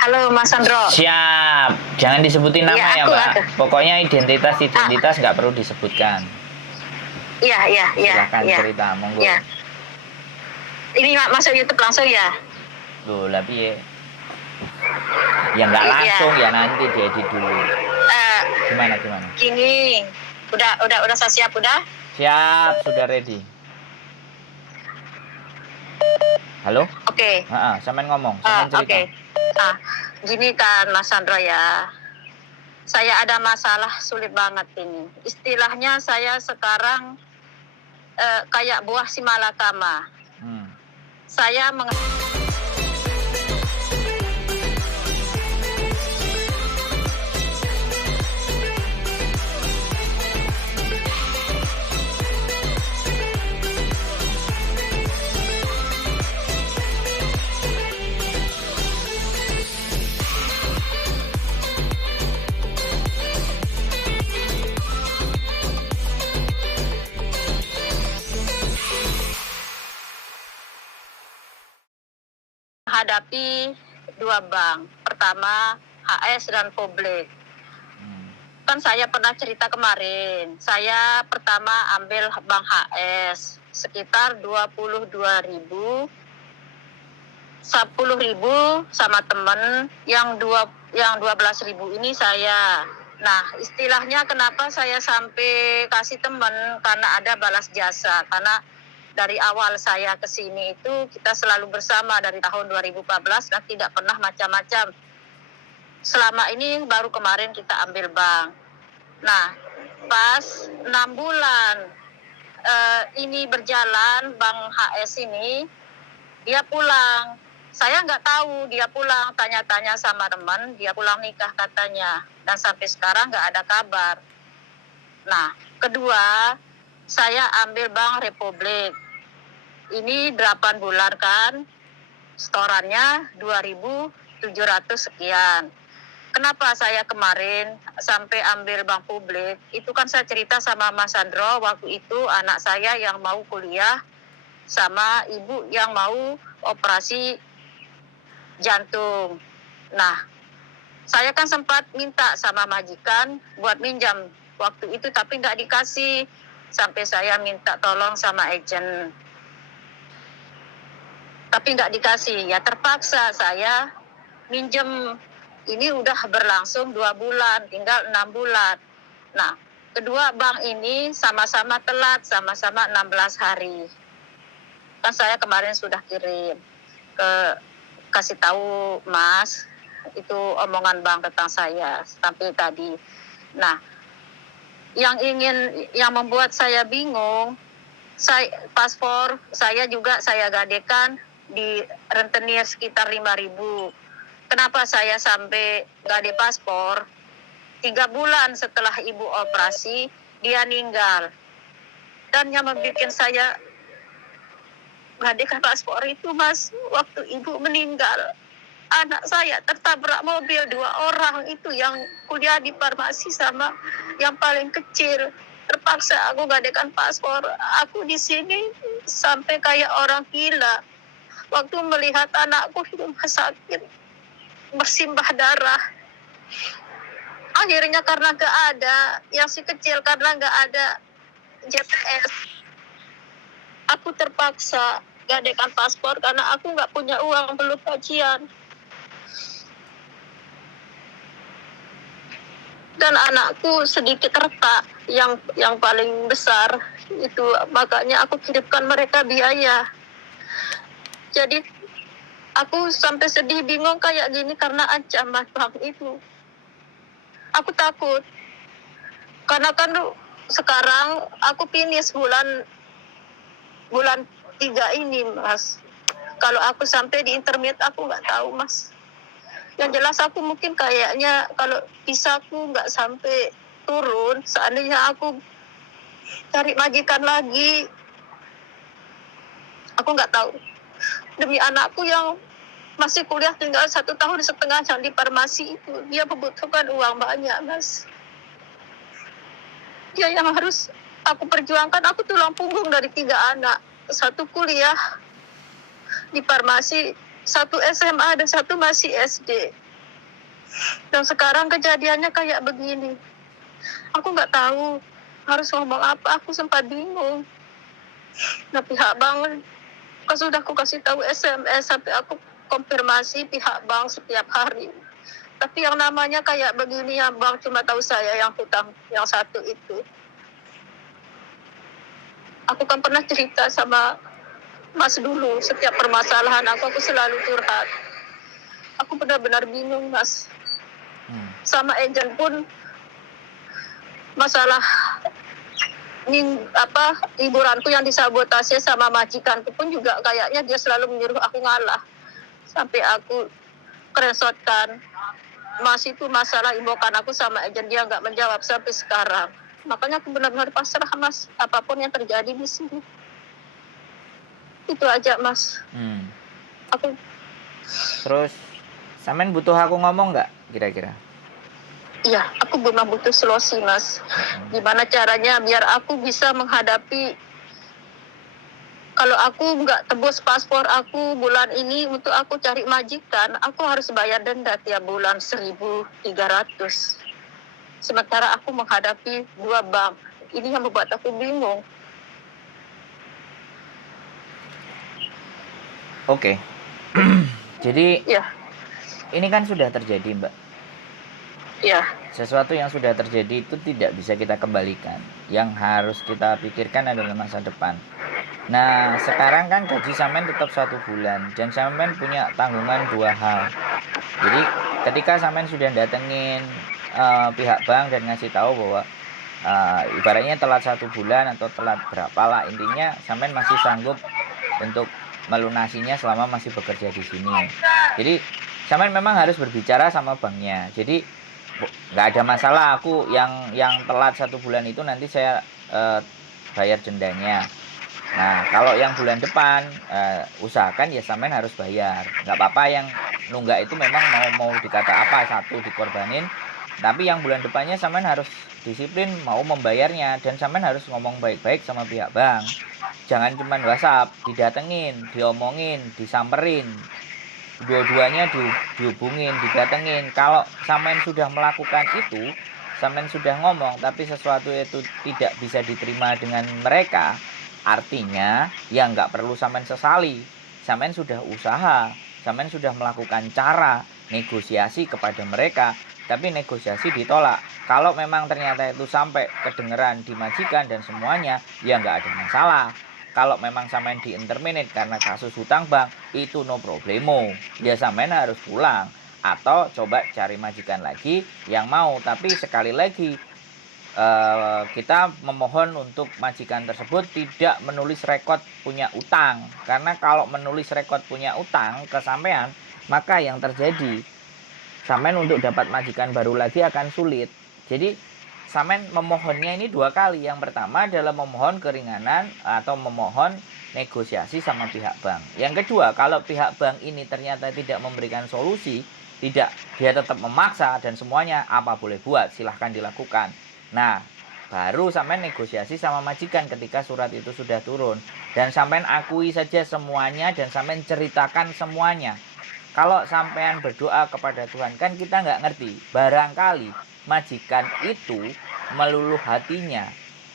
Halo Mas Sandro. Siap, jangan disebutin nama ya Mbak. Aku. Pokoknya identitas nggak perlu disebutkan. Iya. Silakan cerita, monggo. Ya. Ini masuk YouTube langsung ya? Loh, lah piye? Ya nggak langsung ya, nanti diedit dulu. Gimana? Gini, udah saya siap udah? Siap, sudah ready. Halo? Oke. Sampean ngomong, sampean cerita. Oke. Gini kan Mas Sandro ya. Saya ada masalah sulit banget ini. Istilahnya saya sekarang kayak buah si malakama. Saya menghadapi dua bank. Pertama HS dan Publik. Kan saya pernah cerita kemarin, saya pertama ambil bank HS sekitar 22.000, 10.000 sama temen, yang 12.000 ini saya. Nah, istilahnya kenapa saya sampai kasih temen, karena ada balas jasa. Karena dari awal saya ke sini itu kita selalu bersama dari tahun 2014 dan tidak pernah macam-macam. Selama ini baru kemarin kita ambil bank. Nah, pas 6 bulan ini berjalan, bank HS ini, dia pulang. Saya nggak tahu dia pulang, tanya-tanya sama teman, dia pulang nikah katanya. Dan sampai sekarang nggak ada kabar. Nah, kedua, saya ambil bank Republik. Ini 8 bulan kan, setorannya 2.700 sekian. Kenapa saya kemarin sampai ambil bank Publik? Itu kan saya cerita sama Mas Sandro, waktu itu anak saya yang mau kuliah sama ibu yang mau operasi jantung. Nah, saya kan sempat minta sama majikan buat minjam waktu itu, tapi nggak dikasih. Sampai saya minta tolong sama agent, tapi nggak dikasih. Ya terpaksa saya minjem. Ini udah berlangsung 2 bulan, tinggal 6 bulan. Nah, kedua bank ini sama-sama telat, sama-sama 16 hari. Kan saya kemarin sudah kirim kasih tahu Mas, itu omongan bank tentang saya sampai tadi. Nah, yang membuat saya bingung, paspor saya juga saya gadekan di rentenir sekitar 5.000. Kenapa saya sampai gade paspor? 3 bulan setelah ibu operasi, dia meninggal. Dan yang membuat saya gadekan paspor itu, Mas, waktu ibu meninggal, anak saya tertabrak mobil, 2 orang itu yang kuliah di farmasi sama yang paling kecil. Terpaksa aku gadekan paspor. Aku di sini sampai kayak orang gila. Waktu melihat anakku di rumah sakit bersimbah darah. Akhirnya karena gak ada, yang si kecil karena gak ada JPS, aku terpaksa gadekan paspor karena aku gak punya uang, belum gajian. Dan anakku sedikit retak, yang paling besar itu, makanya aku kirimkan mereka biaya. Jadi aku sampai sedih, bingung kayak gini karena ancaman bank itu. Aku takut. Karena kan sekarang aku finish bulan 3 ini, Mas. Kalau aku sampai di intermediate aku nggak tahu, Mas. Yang jelas aku mungkin kayaknya kalau bisa aku nggak sampai turun. Seandainya aku cari majikan lagi, aku nggak tahu. Demi anakku yang masih kuliah tinggal 1,5 tahun yang di farmasi itu, dia membutuhkan uang banyak, Mas. Dia yang harus aku perjuangkan. Aku tulang punggung dari 3 anak. 1 kuliah di farmasi, 1 SMA dan 1 masih SD. Dan sekarang kejadiannya kayak begini. Aku nggak tahu harus ngomong apa, aku sempat bingung. Nah, pihak bank, sudah aku kasih tahu SMS sampai aku konfirmasi pihak bank setiap hari. Tapi yang namanya kayak begini ya, bank cuma tahu saya yang hutang yang satu itu. Aku kan pernah cerita sama Mas dulu, setiap permasalahan aku selalu curhat. Aku benar-benar bingung, Mas. Sama agent pun masalah liburanku yang disabotase sama majikanku pun juga kayaknya dia selalu menyuruh aku ngalah. Sampai aku screenshotkan, Mas itu masalah imbokan aku sama agent, dia nggak menjawab sampai sekarang. Makanya aku benar-benar pasrah, Mas, apapun yang terjadi di sini. Itu aja, Mas. Aku. Terus, sampean butuh aku ngomong nggak kira-kira? Iya, aku memang butuh solusi, Mas. Gimana caranya biar aku bisa menghadapi, kalau aku nggak tebus paspor aku bulan ini untuk aku cari majikan, aku harus bayar denda tiap bulan 1.300. Sementara aku menghadapi 2 bank. Ini yang membuat aku bingung. Oke. Jadi, Ya. Ini kan sudah terjadi, Mbak. Ya. Sesuatu yang sudah terjadi itu tidak bisa kita kembalikan. Yang harus kita pikirkan adalah masa depan. Nah, sekarang kan gaji sampean tetap 1 bulan dan sampean punya tanggungan 2 hal. Jadi, ketika sampean sudah datengin pihak bank dan ngasih tahu bahwa ibaratnya telat 1 bulan atau telat berapa lah, intinya sampean masih sanggup untuk melunasinya selama masih bekerja di sini. Jadi, sampean memang harus berbicara sama banknya. Jadi, nggak ada masalah, aku yang telat 1 bulan itu nanti saya bayar dendanya. Nah, kalau yang bulan depan usahakan ya sampean harus bayar. Nggak apa-apa yang nunggak itu memang mau dikata apa, satu dikorbanin, tapi yang bulan depannya sampean harus disiplin mau membayarnya dan sampean harus ngomong baik-baik sama pihak bank. Jangan cuma WhatsApp, didatengin, diomongin, disamperin. Dua-duanya dihubungin, didatengin. Kalau sampean sudah melakukan itu, sampean sudah ngomong tapi sesuatu itu tidak bisa diterima dengan mereka, artinya ya nggak perlu sampean sesali. Sampean sudah usaha, sampean sudah melakukan cara negosiasi kepada mereka, tapi negosiasi ditolak. Kalau memang ternyata itu sampai kedengeran di majikan dan semuanya, ya nggak ada masalah. Kalau memang sampean di-interminate karena kasus hutang bank, itu no problemo. Ya sampean harus pulang atau coba cari majikan lagi yang mau. Tapi sekali lagi kita memohon untuk majikan tersebut tidak menulis rekod punya utang. Karena kalau menulis rekod punya utang ke sampean, maka yang terjadi sampean untuk dapat majikan baru lagi akan sulit. Jadi sampean memohonnya ini 2 kali. Yang pertama adalah memohon keringanan atau memohon negosiasi sama pihak bank. Yang kedua, kalau pihak bank ini ternyata tidak memberikan solusi, dia tetap memaksa dan semuanya apa boleh buat, silahkan dilakukan. Nah, baru sampean negosiasi sama majikan ketika surat itu sudah turun. Dan sampean akui saja semuanya dan sampean ceritakan semuanya. Kalau sampean berdoa kepada Tuhan, kan kita nggak ngerti. Barangkali majikan itu meluluh hatinya,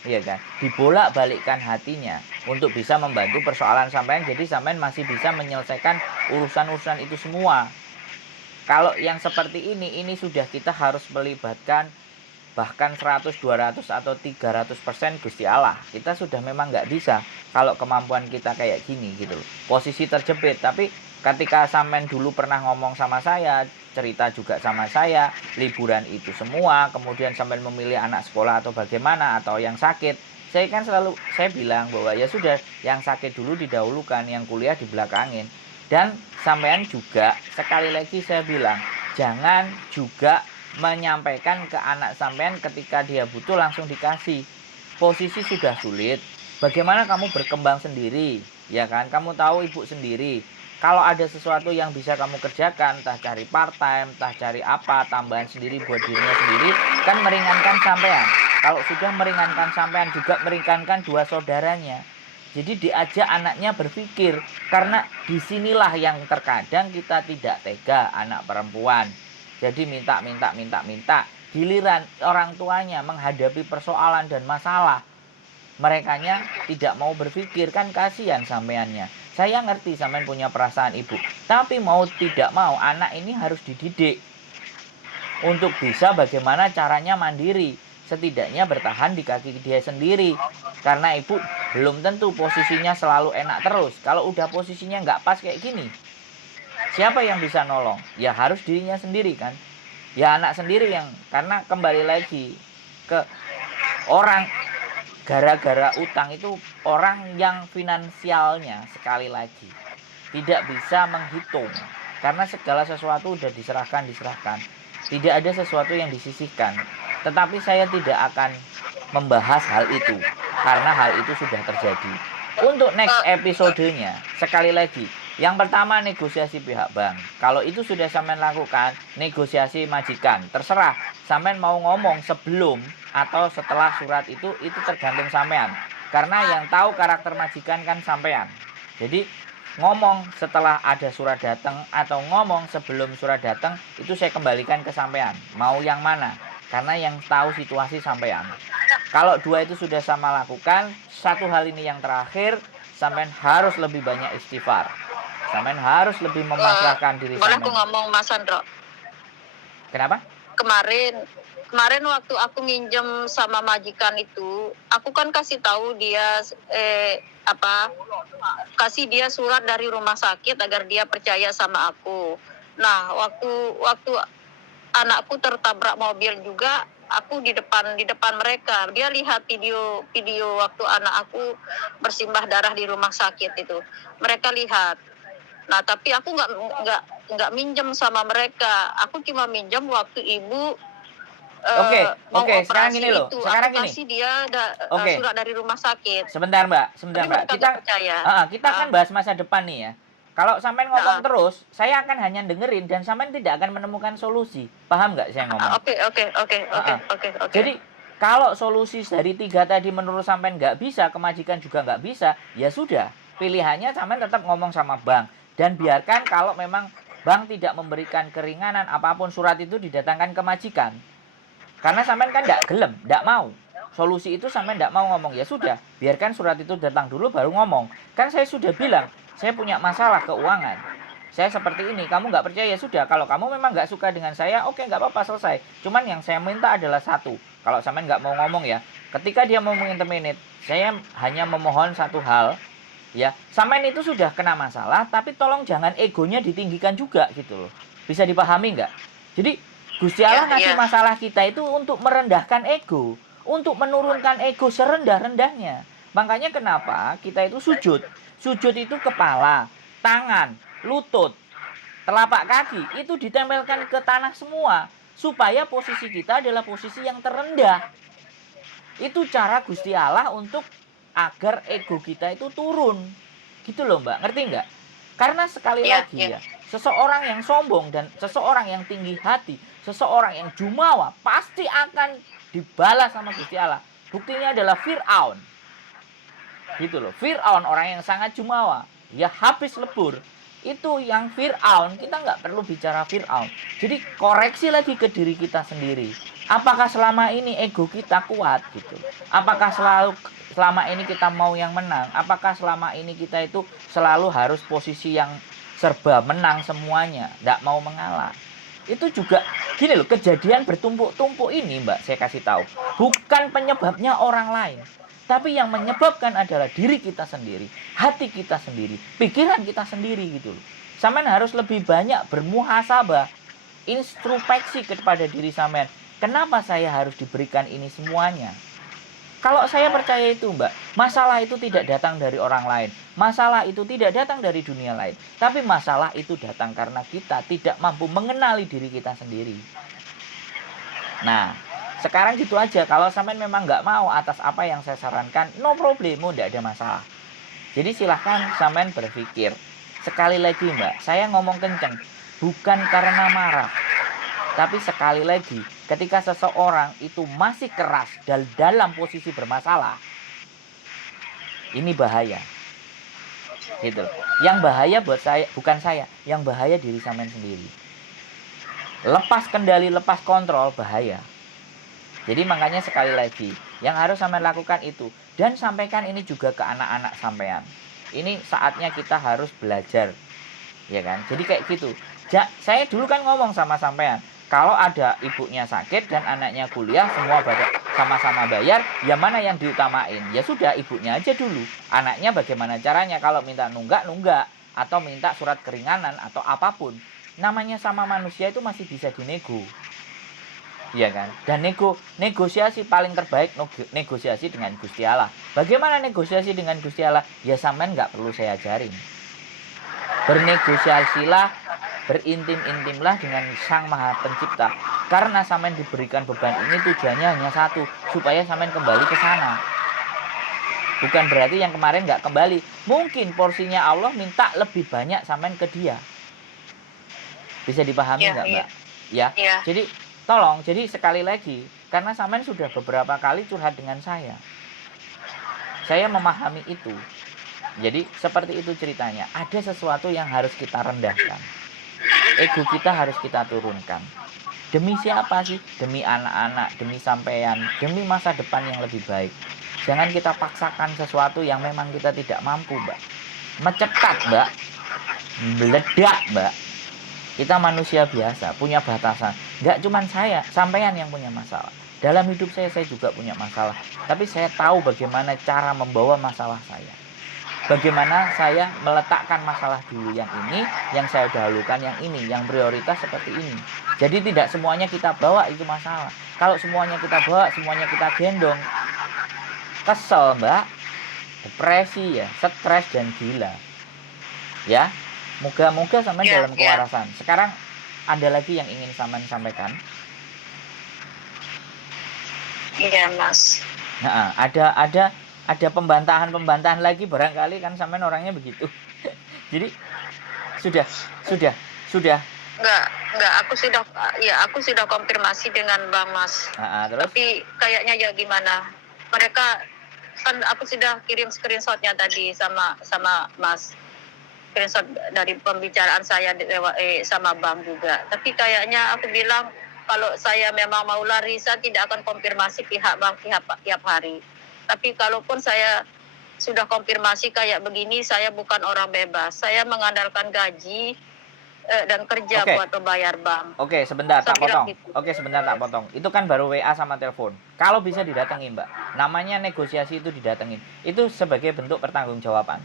ya kan, dibolak-balikkan hatinya untuk bisa membantu persoalan sampean, jadi sampean masih bisa menyelesaikan urusan-urusan itu semua. Kalau yang seperti ini sudah kita harus melibatkan bahkan 100, 200 atau 300% Gusti Allah. Kita sudah memang nggak bisa kalau kemampuan kita kayak gini gitu loh. Posisi terjepit, tapi ketika sampean dulu pernah ngomong sama saya, cerita juga sama saya, liburan itu semua, kemudian sampean memilih anak sekolah atau bagaimana, atau yang sakit, saya kan selalu saya bilang bahwa ya sudah, yang sakit dulu didahulukan, yang kuliah dibelakangin. Dan sampean juga sekali lagi saya bilang, jangan juga menyampaikan ke anak sampean ketika dia butuh langsung dikasih. Posisi sudah sulit, bagaimana kamu berkembang sendiri, ya kan? Kamu tahu ibu sendiri, kalau ada sesuatu yang bisa kamu kerjakan, entah cari part time, entah cari apa, tambahan sendiri buat dirinya sendiri, kan meringankan sampean. Kalau sudah meringankan sampean, juga meringankan 2 saudaranya. Jadi diajak anaknya berpikir, karena disinilah yang terkadang kita tidak tega, anak perempuan. Jadi minta. Giliran orang tuanya menghadapi persoalan dan masalah, merekanya tidak mau berpikir, kan kasihan sampeannya. Saya ngerti sampean punya perasaan ibu, tapi mau tidak mau anak ini harus dididik untuk bisa bagaimana caranya mandiri, setidaknya bertahan di kaki dia sendiri. Karena ibu belum tentu posisinya selalu enak terus. Kalau udah posisinya nggak pas kayak gini, siapa yang bisa nolong? Ya harus dirinya sendiri kan. Ya anak sendiri yang, karena kembali lagi ke orang, gara-gara utang itu orang yang finansialnya sekali lagi tidak bisa menghitung, karena segala sesuatu udah diserahkan. Tidak ada sesuatu yang disisihkan. Tetapi saya tidak akan membahas hal itu karena hal itu sudah terjadi. Untuk next episodenya, sekali lagi, yang pertama negosiasi pihak bank. Kalau itu sudah sampean lakukan, negosiasi majikan. Terserah sampean mau ngomong sebelum atau setelah surat itu tergantung sampean. Karena yang tahu karakter majikan kan sampean. Jadi ngomong setelah ada surat datang atau ngomong sebelum surat datang, itu saya kembalikan ke sampean. Mau yang mana? Karena yang tahu situasi sampean. Kalau dua itu sudah sama lakukan, satu hal ini yang terakhir, sampean harus lebih banyak istighfar. Sampean harus lebih memasrahkan diri boleh sampean. aku ngomong Mas Andro? Kenapa? Kemarin waktu aku minjem sama majikan itu, aku kan kasih tahu dia kasih dia surat dari rumah sakit agar dia percaya sama aku. Nah, waktu anakku tertabrak mobil juga, aku di depan mereka. Dia lihat video waktu anak aku bersimbah darah di rumah sakit itu. Mereka lihat. Nah, tapi aku nggak minjem sama mereka. Aku cuma minjem waktu ibu Oke, sekarang gini loh. itu. Sekarang aku gini. kasih dia surat dari rumah sakit. Sebentar Mbak. Kita kan bahas masa depan nih ya. Kalau sampean ngomong terus, saya akan hanya dengerin dan sampean tidak akan menemukan solusi. Paham nggak saya ngomong? Oke. Jadi kalau solusi dari 3 tadi menurut sampean nggak bisa, kemajikan juga nggak bisa, ya sudah. Pilihannya sampean tetap ngomong sama bank. Dan biarkan kalau memang bank tidak memberikan keringanan apapun, surat itu didatangkan ke majikan. Karena sampean kan nggak gelem, nggak mau. Solusi itu sampean nggak mau ngomong, ya sudah. Biarkan surat itu datang dulu baru ngomong. Kan saya sudah bilang, saya punya masalah keuangan. Saya seperti ini, kamu nggak percaya, ya sudah. Kalau kamu memang nggak suka dengan saya, oke, nggak apa-apa, selesai. Cuman yang saya minta adalah satu. Kalau sampean nggak mau ngomong ya, ketika dia mau menginterminate, saya hanya memohon satu hal, ya. Sampean itu sudah kena masalah, tapi tolong jangan egonya ditinggikan juga gitu loh. Bisa dipahami nggak? Jadi Gusti Allah ngasih masalah kita itu untuk merendahkan ego, untuk menurunkan ego serendah-rendahnya. Makanya kenapa kita itu sujud. Sujud itu kepala, tangan, lutut, telapak kaki itu ditempelkan ke tanah semua supaya posisi kita adalah posisi yang terendah. Itu cara Gusti Allah untuk agar ego kita itu turun. Gitu loh Mbak, ngerti nggak? Karena sekali lagi ya, seseorang yang sombong dan seseorang yang tinggi hati, seseorang yang jumawa pasti akan dibalas sama Gusti Allah. Buktinya adalah Fir'aun. Gitu loh, Fir'aun orang yang sangat jumawa, ya habis lebur. Itu yang Fir'aun, kita nggak perlu bicara Fir'aun. Jadi koreksi lagi ke diri kita sendiri. Apakah selama ini ego kita kuat gitu? Apakah selama ini kita mau yang menang? Apakah selama ini kita itu selalu harus posisi yang serba menang semuanya, nggak mau mengalah? Itu juga gini loh, kejadian bertumpuk-tumpuk ini Mbak, saya kasih tahu, bukan penyebabnya orang lain. Tapi yang menyebabkan adalah diri kita sendiri, hati kita sendiri, pikiran kita sendiri gitu loh. Sampean harus lebih banyak bermuhasabah, introspeksi kepada diri sampean. Kenapa saya harus diberikan ini semuanya? Kalau saya percaya itu Mbak, masalah itu tidak datang dari orang lain. Masalah itu tidak datang dari dunia lain. Tapi masalah itu datang karena kita tidak mampu mengenali diri kita sendiri. Nah, sekarang gitu aja. Kalau sampean memang nggak mau atas apa yang saya sarankan, no problemo, nggak ada masalah. Jadi silahkan sampean berpikir. Sekali lagi Mbak, saya ngomong kenceng, bukan karena marah. Tapi sekali lagi, ketika seseorang itu masih keras dan dalam posisi bermasalah, ini bahaya. Gitu. Yang bahaya buat saya, bukan saya, yang bahaya diri sampean sendiri. Lepas kendali, lepas kontrol, bahaya. Jadi makanya sekali lagi, yang harus sampean lakukan itu. Dan sampaikan ini juga ke anak-anak sampean. Ini saatnya kita harus belajar. Ya kan? Jadi kayak gitu. Saya dulu kan ngomong sama sampean, kalau ada ibunya sakit dan anaknya kuliah, semua sama-sama bayar, ya mana yang diutamain? Ya sudah, ibunya aja dulu. Anaknya bagaimana caranya? Kalau minta nunggak, atau minta surat keringanan, atau apapun. Namanya sama manusia itu masih bisa dinego. Iya kan? Dan negosiasi paling terbaik negosiasi dengan Gusti Allah. Bagaimana negosiasi dengan Gusti Allah? Ya sampean nggak perlu saya ajarin. Bernegosiasilah, berintim-intimlah dengan Sang Maha Pencipta. Karena sampean diberikan beban ini tujuannya hanya satu, supaya sampean kembali ke sana. Bukan berarti yang kemarin nggak kembali. Mungkin porsinya Allah minta lebih banyak sampean ke dia. Bisa dipahami nggak, Mbak? Ya. Jadi tolong, jadi sekali lagi, karena sampean sudah beberapa kali curhat dengan saya. Saya memahami itu. Jadi seperti itu ceritanya. Ada sesuatu yang harus kita rendahkan. Ego kita harus kita turunkan. Demi siapa sih? Demi anak-anak, demi sampean, demi masa depan yang lebih baik. Jangan kita paksakan sesuatu yang memang kita tidak mampu, Mbak. Mecekat, Mbak. Meledak, Mbak. Kita manusia biasa, punya batasan. Nggak cuma saya, sampean yang punya masalah. Dalam hidup saya juga punya masalah. Tapi saya tahu bagaimana cara membawa masalah saya. Bagaimana saya meletakkan masalah dulu yang ini, yang saya dahulukan yang ini, yang prioritas seperti ini. Jadi tidak semuanya kita bawa itu masalah. Kalau semuanya kita bawa, semuanya kita gendong, kesel, Mbak. Depresi ya, stres dan gila. Ya. Moga-moga sampean dalam kewarasan. Sekarang ada lagi yang ingin sampean sampaikan? Iya, Mas. Nah, ada pembantahan lagi barangkali kan sampean orangnya begitu. Jadi sudah. Enggak, aku sudah konfirmasi dengan Bang Mas. Terus? Tapi kayaknya ya gimana? Mereka kan aku sudah kirim screenshotnya tadi sama Mas. Screenshot dari pembicaraan saya sama Bang juga. Tapi kayaknya aku bilang kalau saya memang mau lari, saya tidak akan konfirmasi pihak Bang tiap hari. Tapi kalaupun saya sudah konfirmasi kayak begini, saya bukan orang bebas. Saya mengandalkan gaji dan kerja buat membayar Bang. Oke, sebentar tak potong. Sebentar tak potong. Itu kan baru WA sama telepon. Kalau bisa didatengin, Mbak. Namanya negosiasi itu didatengin. Itu sebagai bentuk pertanggungjawaban.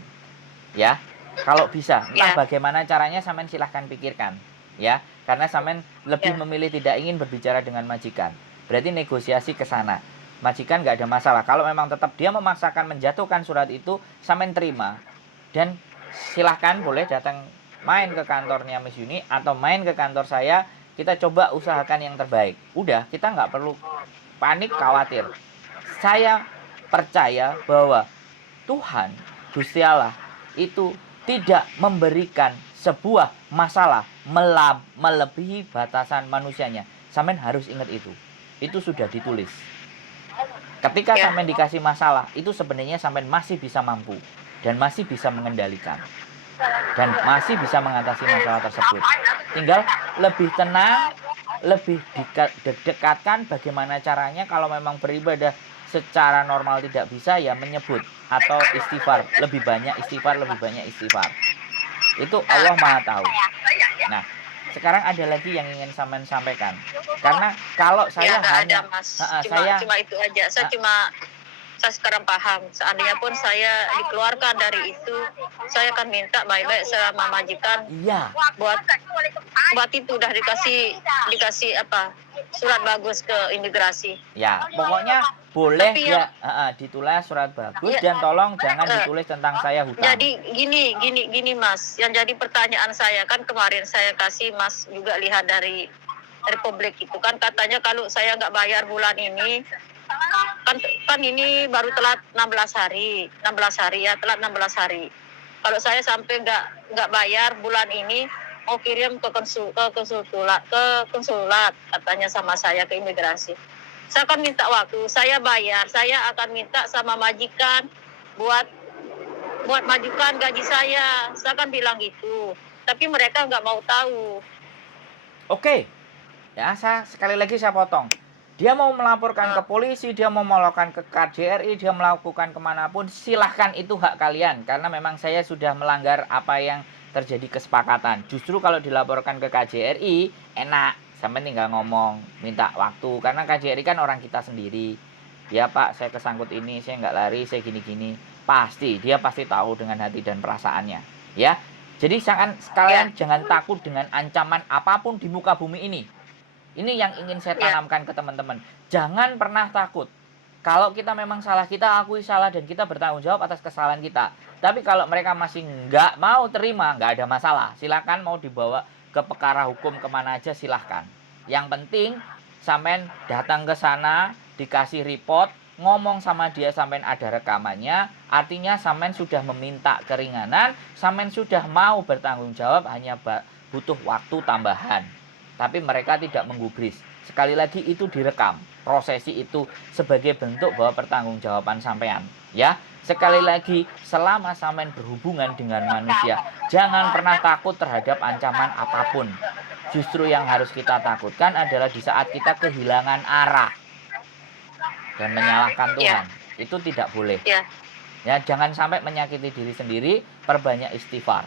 Ya. Kalau bisa, entah bagaimana caranya sampean silahkan pikirkan, ya. Karena sampean lebih memilih tidak ingin berbicara dengan majikan. Berarti negosiasi ke sana. Majikan nggak ada masalah. Kalau memang tetap dia memaksakan menjatuhkan surat itu, sampean terima. Dan silahkan boleh datang main ke kantornya Miss Yuni atau main ke kantor saya. Kita coba usahakan yang terbaik. Udah, kita nggak perlu panik, khawatir. Saya percaya bahwa Tuhan, Gusti Allah, itu tidak memberikan sebuah masalah melebihi batasan manusianya. Sampean harus ingat itu. Itu sudah ditulis. Ketika sampean dikasih masalah, itu sebenarnya sampean masih bisa mampu dan masih bisa mengendalikan dan masih bisa mengatasi masalah tersebut. Tinggal lebih tenang, lebih dekatkan bagaimana caranya. Kalau memang beribadah secara normal tidak bisa, ya menyebut atau istighfar, lebih banyak istighfar. Itu Allah Maha tahu. Nah, sekarang ada lagi yang ingin sampean sampaikan. Karena kalau saya hanya cuma itu aja. Saya sekarang paham. Seandainya pun saya dikeluarkan dari itu, saya akan minta baik-baik sama majikan. Iya. Buat itu udah dikasih apa? Surat bagus ke imigrasi. Ya, pokoknya boleh ya ditulis surat bagus dan tolong jangan ditulis tentang saya hutang. Jadi gini Mas, yang jadi pertanyaan saya kan kemarin saya kasih Mas juga lihat dari Republik itu kan katanya kalau saya nggak bayar bulan ini kan ini baru telat 16 hari ya, telat 16 hari. Kalau saya sampai nggak bayar bulan ini mau kirim ke konsulat katanya sama saya ke imigrasi. Saya akan minta waktu, saya bayar, saya akan minta sama majikan buat majukan gaji saya akan bilang gitu. Tapi mereka nggak mau tahu. Oke. ya sekali lagi saya potong. Dia mau melaporkan ke polisi, dia mau melaporkan ke KJRI, dia melakukan kemanapun, silahkan, itu hak kalian. Karena memang saya sudah melanggar apa yang terjadi kesepakatan. Justru kalau dilaporkan ke KJRI, enak, sampai tinggal ngomong, minta waktu. Karena KJRI kan orang kita sendiri. Ya Pak, saya kesangkut ini, saya nggak lari, saya gini-gini. Dia pasti tahu dengan hati dan perasaannya. Ya, jadi sekalian jangan takut dengan ancaman apapun di muka bumi ini. Ini yang ingin saya tanamkan ke teman-teman. Jangan pernah takut. Kalau kita memang salah, kita akui salah dan kita bertanggung jawab atas kesalahan kita. Tapi kalau mereka masih nggak mau terima, nggak ada masalah. Silakan mau dibawa ke perkara hukum kemana aja, silahkan. Yang penting sampean datang ke sana, dikasih report, ngomong sama dia, sampean ada rekamannya. Artinya sampean sudah meminta keringanan, sampean sudah mau bertanggung jawab, hanya butuh waktu tambahan. Tapi mereka tidak menggubris. Sekali lagi itu direkam. Prosesi itu sebagai bentuk bahwa pertanggungjawaban sampean. Ya, sekali lagi, selama sampean berhubungan dengan manusia, jangan pernah takut terhadap ancaman apapun. Justru yang harus kita takutkan adalah di saat kita kehilangan arah dan menyalahkan Tuhan. Itu tidak boleh. Ya, jangan sampai menyakiti diri sendiri, perbanyak istighfar.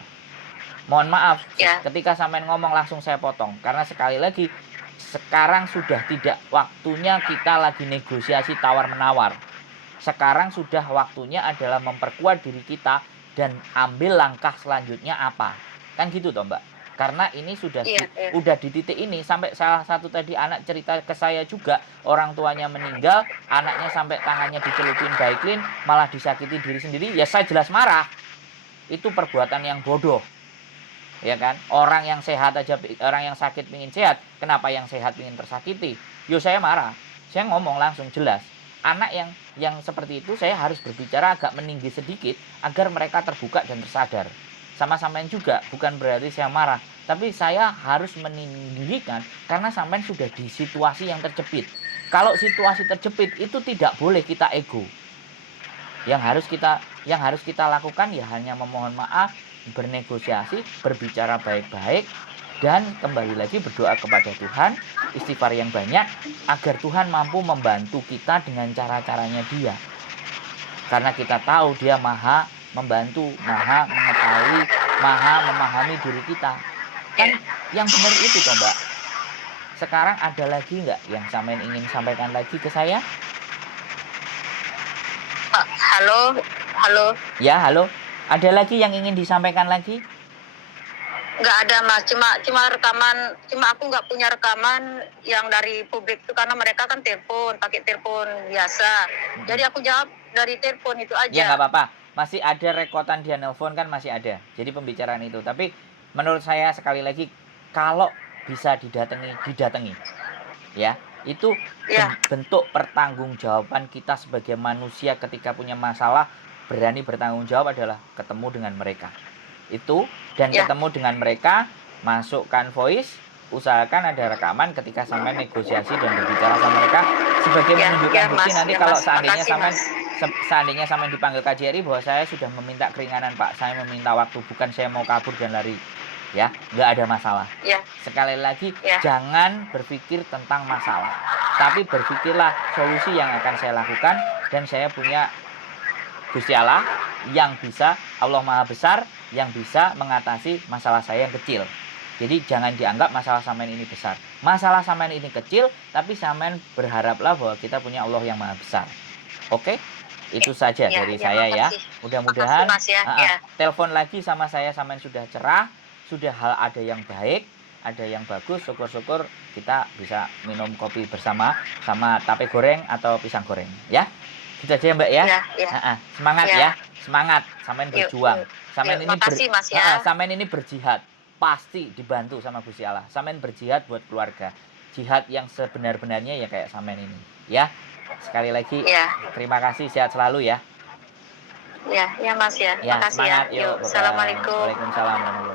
Mohon maaf, ketika sampean ngomong langsung saya potong. Karena sekali lagi, sekarang sudah tidak waktunya kita lagi negosiasi tawar-menawar. Sekarang sudah waktunya adalah memperkuat diri kita dan ambil langkah selanjutnya apa. Kan gitu toh Mbak? Karena ini sudah di titik ini. Sampai salah satu tadi anak cerita ke saya juga, orang tuanya meninggal, anaknya sampai tangannya dicelupin Baiklin, malah disakiti diri sendiri. Ya saya jelas marah. Itu perbuatan yang bodoh. Ya kan, orang yang sehat aja, orang yang sakit ingin sehat, kenapa yang sehat ingin tersakiti? Yo saya marah, saya ngomong langsung jelas. Anak yang seperti itu saya harus berbicara agak meninggi sedikit agar mereka terbuka dan tersadar. Sama sampean juga, bukan berarti saya marah, tapi saya harus meninggikan karena sampean sudah di situasi yang terjepit. Kalau situasi terjepit itu tidak boleh kita ego. Yang harus kita lakukan ya hanya memohon maaf, bernegosiasi, berbicara baik-baik, dan kembali lagi berdoa kepada Tuhan, istighfar yang banyak, agar Tuhan mampu membantu kita dengan cara-caranya Dia. Karena kita tahu Dia maha membantu, maha mengetahui, maha memahami diri kita. Kan yang benar itu toh Mbak. Sekarang ada lagi nggak yang sampean ingin sampaikan lagi ke saya? Halo. Ya, halo. Ada lagi yang ingin disampaikan lagi? Nggak ada Mas, cuma rekaman, cuma aku nggak punya rekaman yang dari publik itu karena mereka kan pakai telepon biasa. Jadi aku jawab dari telepon itu aja. Ya nggak apa-apa, masih ada rekotan dia nelpon kan, masih ada. Jadi pembicaraan itu. Tapi menurut saya sekali lagi, kalau bisa didatangi. Ya, itu bentuk pertanggungjawaban kita sebagai manusia ketika punya masalah. Berani bertanggung jawab adalah ketemu dengan mereka itu, dan ketemu dengan mereka, masukkan voice, usahakan ada rekaman ketika sampai negosiasi dan berbicara sama mereka sebagai menunjukkan bukti. Nanti kalau seandainya sampai dipanggil KJRI bahwa saya sudah meminta keringanan Pak, saya meminta waktu, bukan saya mau kabur dan lari, ya nggak ada masalah. Sekali lagi, jangan berpikir tentang masalah, tapi berpikirlah solusi yang akan saya lakukan, dan saya punya Gusti Allah yang bisa, Allah Maha Besar, yang bisa mengatasi masalah saya yang kecil. Jadi jangan dianggap masalah sampean ini besar. Masalah sampean ini kecil, tapi sampean berharaplah bahwa kita punya Allah yang Maha Besar. Oke? Itu saja dari saya ya. Mudah-mudahan telepon lagi sama saya, sampean sudah cerah, sudah ada yang baik, ada yang bagus, syukur-syukur kita bisa minum kopi bersama sama tape goreng atau pisang goreng ya. Gitu aja ya Mbak ya. Semangat ya. Semangat, sampean berjuang. Sampean ini berjihad, pasti dibantu sama Gusti Allah. Sampean berjihad buat keluarga. Jihad yang sebenar-benarnya ya kayak sampean ini, ya. Sekali lagi terima kasih, sehat selalu ya. Ya Mas ya. Makasih semangat, ya. Yuk, assalamualaikum. Waalaikumsalam.